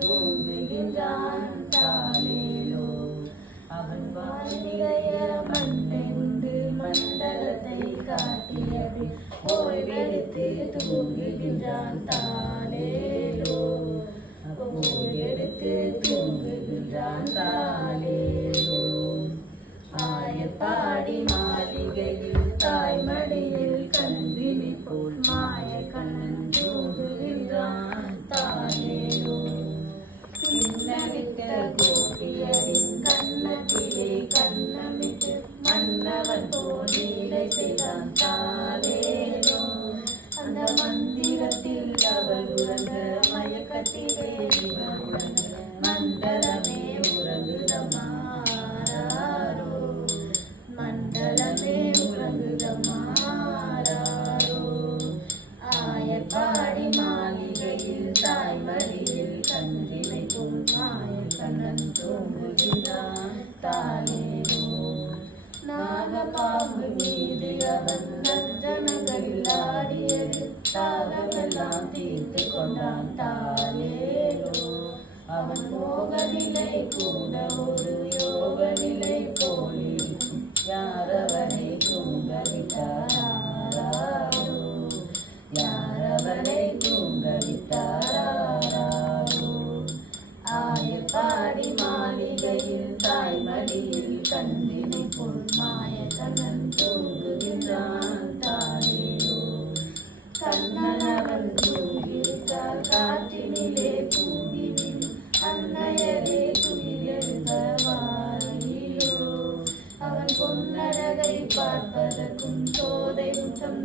தூங்குகின்றான் தாலேலோ. அவன் வானிலைய மண்ணை உண்டு மண்டலத்தை காட்டியது ஓய்வெடுத்து தூங்குகின்றான் தாலேலோ. ஓய்வெடுத்து தூங்குகின்றான் தாலேலோ. ஆயப்பாடி மாளிகையில் தாய்மடியில் கண்விழி போல் மாய கண்ணன் தூங்குகின்றான் தாலேலோ. பின்னமிட்ட கோபியரின் கண்ணத்திலே கண்ணமிட்டு மன்னவன் போல் லீலை செய்தான் தாலேலோ. அந்த மந்திரத்தில் அவள் உறங்க மயக்கத்திலே இவன் உறங்க மண்டலமே உறங்குதம்மா ஆராரோ. மண்டலமே உறங்குதம்மா ஆராரோ. ஆயப்பாடி மாளிகையில் தாய்மடியில் கன்றினை போல் மாய கண்ணன் தூங்குகின்றான் தாலேலோ. நாகபாம்பு மீது அவன் நர்த்தனங்களில் ஆடியது தாகமெல்லாம் தீர்த்து கொண்டான் தாலேலோ. அவன் மோக நிலை கூட ஒரு யோக நிலை போலிருக்கும் யாரவனை தூங்கவிட்டாரோ. யாரவனை தூங்கவிட்டாரோ. ஆயப்பாடி மாளிகையில் தாய்மடியில் கண்ணினை போல் மாய கண்ணன் தூங்குகின்றான் தாலேலோ. கண்ணனவன் தூங்கிவிட்டால் காற்றினிலே தூங்கினில் அன்னையரே துயிலெழுந்த வாரிலோ. அவன் பொன்னழகை பார்ப்பதற்கும் சோதை முத்தம்